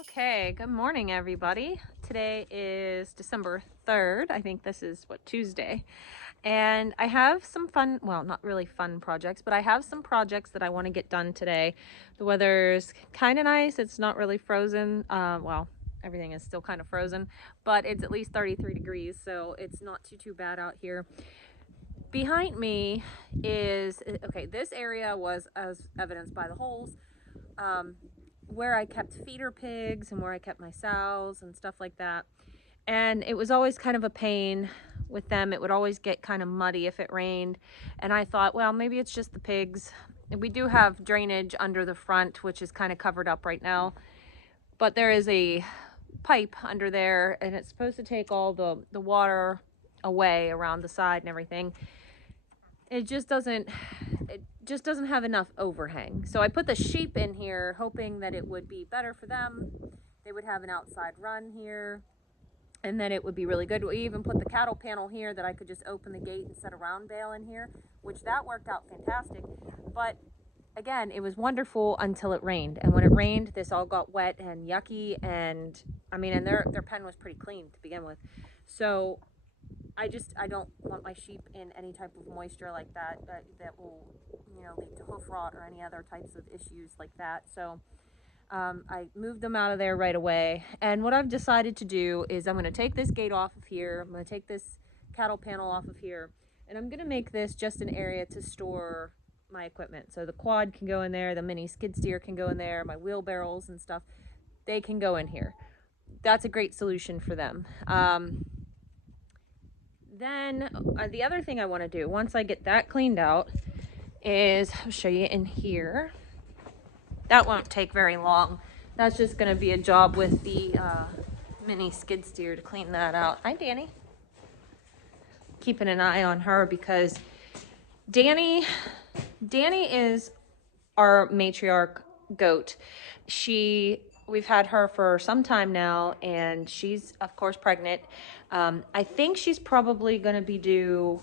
Okay, good morning everybody. Today is December 3rd. I think this is Tuesday. And I have some fun, well, not really fun projects, but I have some projects that I want to get done today. The weather's kind of nice. It's not really frozen. Well, everything is still kind of frozen, but it's at least 33 degrees, so it's not too bad out here. Behind me is, okay, this area was, as evidenced by the holes, where I kept feeder pigs and where I kept my sows and stuff like that. And it was always kind of a pain with them. It would always get kind of muddy if it rained. And I thought, well, maybe it's just the pigs. We do have drainage under the front, which is kind of covered up right now. But there is a pipe under there, and it's supposed to take all the water away around the side and everything. It just doesn't have enough overhang. So I put the sheep in here hoping that it would be better for them. They would have an outside run here and then it would be really good. We even put the cattle panel here that I could just open the gate and set a round bale in here, which that worked out fantastic. But again, it was wonderful until it rained. And when it rained, this all got wet and yucky. And I mean, and their pen was pretty clean to begin with. So I don't want my sheep in any type of moisture like that will, lead to hoof rot or any other types of issues like that. So I moved them out of there right away. And what I've decided to do is I'm going to take this gate off of here. I'm going to take this cattle panel off of here, and I'm going to make this just an area to store my equipment. So the quad can go in there, the mini skid steer can go in there, my wheelbarrows and stuff, they can go in here. That's a great solution for them. Then the other thing I want to do once I get that cleaned out is I'll show you in here. That won't take very long. That's just going to be a job with the mini skid steer to clean that out. Hi, Danny. Keeping an eye on her because Danny is our matriarch goat. We've had her for some time now, and she's of course pregnant. I think she's probably going to be due,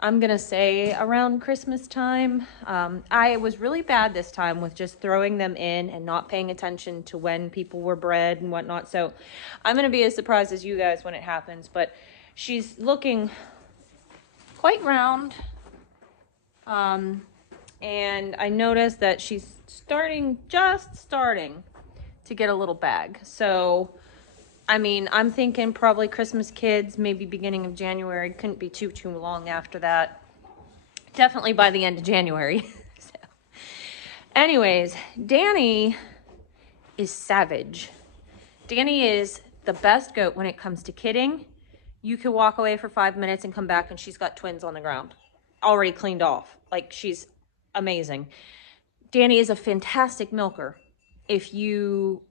I'm going to say around Christmas time. I was really bad this time with just throwing them in and not paying attention to when people were bred and whatnot. So I'm going to be as surprised as you guys when it happens, but she's looking quite round. And I noticed that she's just starting to get a little bag. So I mean, I'm thinking probably Christmas kids, maybe beginning of January. Couldn't be too long after that. Definitely by the end of January. So. Anyways, Danny is savage. Danny is the best goat when it comes to kidding. You could walk away for 5 minutes and come back and she's got twins on the ground. Already cleaned off. Like, she's amazing. Danny is a fantastic milker. If you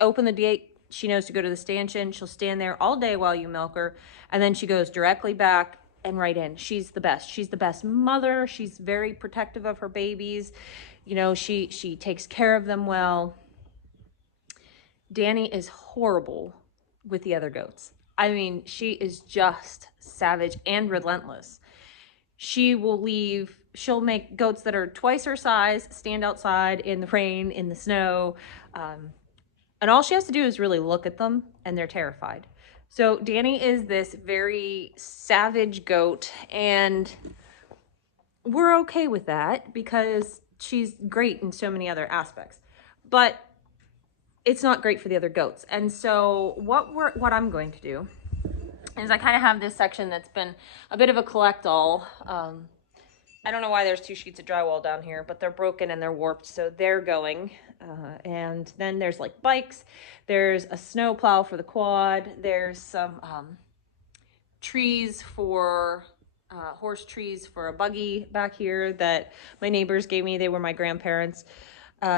open the gate, she knows to go to the stanchion. She'll stand there all day while you milk her, and then she goes directly back and right in. She's the best. She's the best mother. She's very protective of her babies. She takes care of them well. Danny is horrible with the other goats. I mean, she is just savage and relentless. She'll make goats that are twice her size stand outside in the rain, in the snow, and all she has to do is really look at them and they're terrified. So Danny is this very savage goat, and we're okay with that because she's great in so many other aspects. But it's not great for the other goats. And so what I'm going to do is I kind of have this section that's been a bit of a collect-all. I don't know why there's 2 sheets of drywall down here, but they're broken and they're warped, so they're going. And then there's like bikes. There's a snow plow for the quad. There's some trees for horse trees for a buggy back here that my neighbors gave me. They were my grandparents.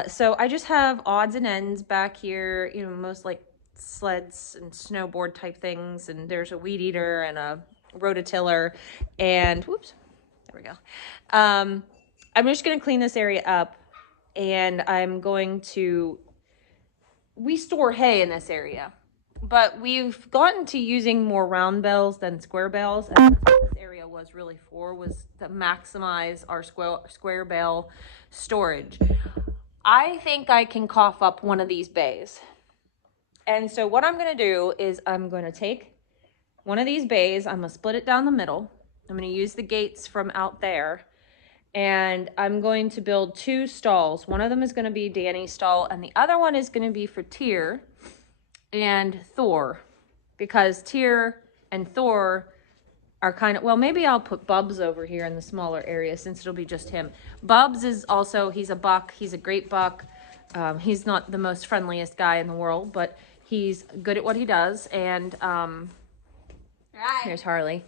So I just have odds and ends back here, most like sleds and snowboard type things. And there's a weed eater and a rototiller and whoops. There we go. I'm just going to clean this area up, and I'm going to, we store hay in this area, but we've gotten to using more round bales than square bales, and that's what this area was really for, was to maximize our square bale storage. I think I can cough up one of these bays. And so what I'm going to do is I'm going to take one of these bays, I'm going to split it down the middle. I'm going to use the gates from out there, and I'm going to build 2 stalls. One of them is going to be Danny's stall, and the other one is going to be for Tyr and Thor, because Tyr and Thor are kind of, well, maybe I'll put Bubs over here in the smaller area since it'll be just him. Bubs is also, he's a buck. He's a great buck. He's not the most friendliest guy in the world, but he's good at what he does. And there's Harley.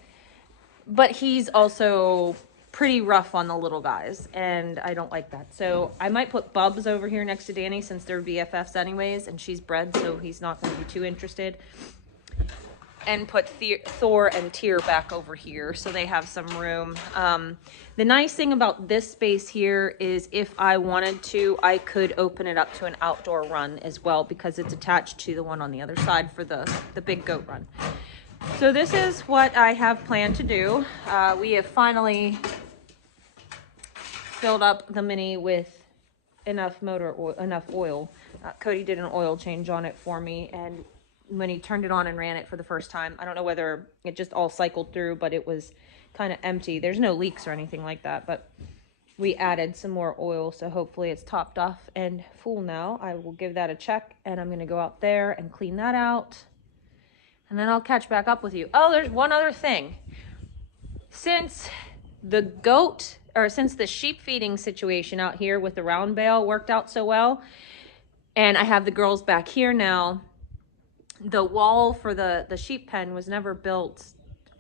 But he's also pretty rough on the little guys, and I don't like that. So I might put Bubs over here next to Danny since they're BFFs anyways, and she's bred, so he's not going to be too interested. And put Thor and Tyr back over here so they have some room. The nice thing about this space here is if I wanted to, I could open it up to an outdoor run as well because it's attached to the one on the other side for the big goat run. So this is what I have planned to do. We have finally filled up the Mini with enough motor oil, enough oil. Cody did an oil change on it for me, and when he turned it on and ran it for the first time, I don't know whether it just all cycled through, but it was kind of empty. There's no leaks or anything like that, but we added some more oil, so hopefully it's topped off and full now. I will give that a check, and I'm going to go out there and clean that out, and then I'll catch back up with you. Oh, there's one other thing. Since the sheep feeding situation out here with the round bale worked out so well, and I have the girls back here now, the wall for the sheep pen was never built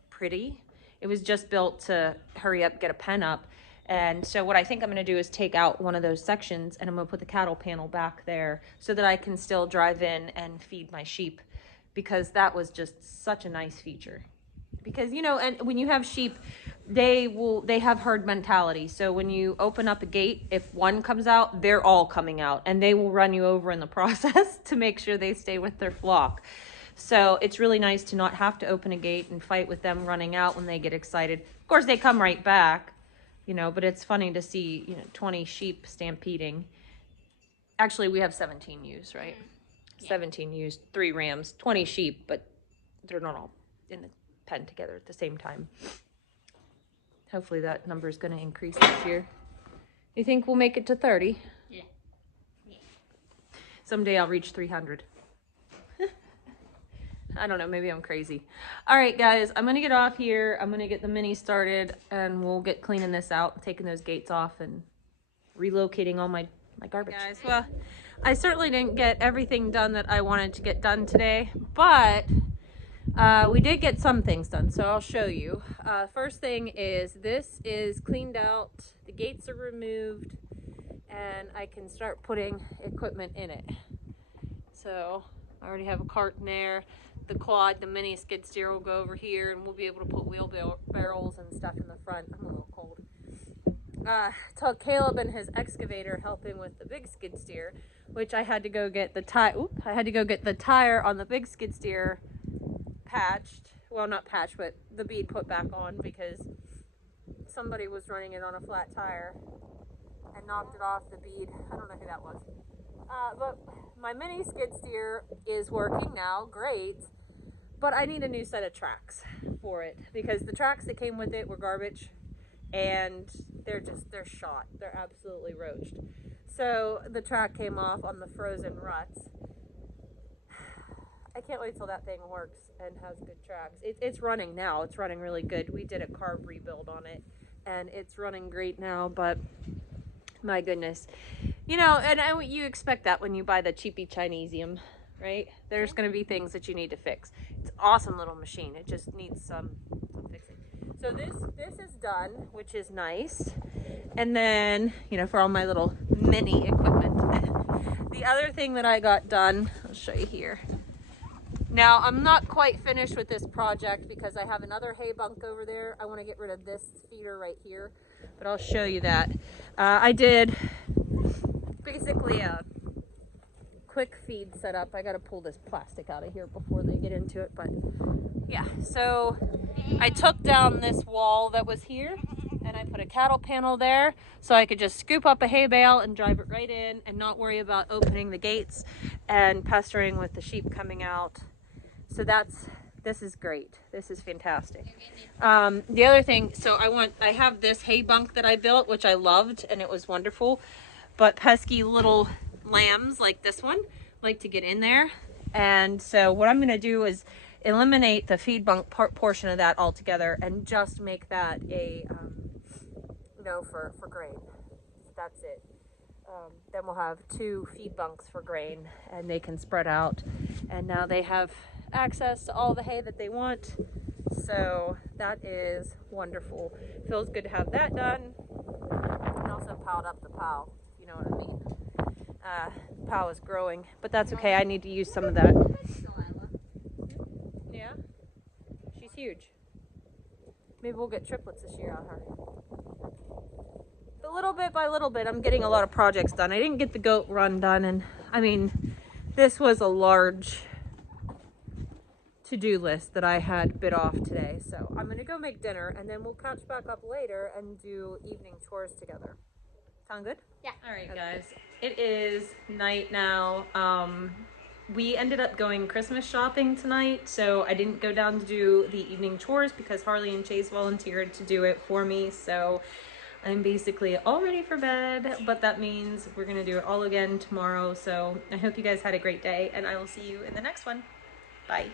pretty. It was just built to hurry up, get a pen up. And so what I think I'm going to do is take out one of those sections, and I'm going to put the cattle panel back there so that I can still drive in and feed my sheep, because that was just such a nice feature. Because, you know, and when you have sheep, they have herd mentality. So when you open up a gate, if one comes out, they're all coming out, and they will run you over in the process to make sure they stay with their flock. So it's really nice to not have to open a gate and fight with them running out when they get excited. Of course, they come right back, you know, but it's funny to see, you know, 20 sheep stampeding. Actually, we have 17 ewes, right? Yeah. 17 ewes, 3 rams, 20 sheep, but they're not all in the pen together at the same time. Hopefully that number is going to increase this year. You think we'll make it to 30? Yeah. Someday I'll reach 300. I don't know, maybe I'm crazy. All right, guys, I'm going to get off here. I'm going to get the Mini started, and we'll get cleaning this out, taking those gates off, and relocating all my garbage. Guys, well, I certainly didn't get everything done that I wanted to get done today, but we did get some things done, so I'll show you. First thing is this is cleaned out, the gates are removed, and I can start putting equipment in it. So I already have a cart in there. The quad, the Mini skid steer will go over here, and we'll be able to put wheel barrels and stuff in the front. I'm a little cold. Tell Caleb and his excavator helping with the big skid steer, which I had to go get the tire on the big skid steer patched. Well, not patched, but the bead put back on because somebody was running it on a flat tire and knocked it off the bead. I don't know who that was. But my Mini skid steer is working now, great, but I need a new set of tracks for it because the tracks that came with it were garbage, and they're shot. They're absolutely roached. So the track came off on the frozen ruts. I can't wait till that thing works and has good tracks. It's running now. It's running really good. We did a carb rebuild on it, and it's running great now, but my goodness. You know, and you expect that when you buy the cheapy Chinesium, right? There's going to be things that you need to fix. It's an awesome little machine. It just needs some fixing. So this is done, which is nice. And then, you know, for all my little Mini equipment. The other thing that I got done, I'll show you here. Now, I'm not quite finished with this project because I have another hay bunk over there. I want to get rid of this feeder right here, but I'll show you that. I did basically a quick feed setup. I got to pull this plastic out of here before they get into it, but yeah. So I took down this wall that was here, and I put a cattle panel there so I could just scoop up a hay bale and drive it right in and not worry about opening the gates and pestering with the sheep coming out. So this is great. This is fantastic. The other thing, so I have this hay bunk that I built, which I loved, and it was wonderful, but pesky little lambs like this one like to get in there. And so what I'm going to do is eliminate the feed bunk portion of that altogether and just make that a, for grain. That's it. Then we'll have 2 feed bunks for grain, and they can spread out. And now they have access to all the hay that they want. So that is wonderful. Feels good to have that done. And also piled up the pile, if you know what I mean. Pile is growing, but that's okay. I need to use some of that. Yeah, she's huge. Maybe we'll get triplets this year out of her. But little bit by little bit, I'm getting a lot of projects done. I didn't get the goat run done, and I mean, this was a large to-do list that I had bit off today. So I'm gonna go make dinner, and then we'll catch back up later and do evening chores together. Sound good? Yeah. All right, guys. It is night now. We ended up going Christmas shopping tonight, so I didn't go down to do the evening chores because Harley and Chase volunteered to do it for me. So I'm basically all ready for bed, but that means we're gonna do it all again tomorrow. So I hope you guys had a great day, and I will see you in the next one. Bye.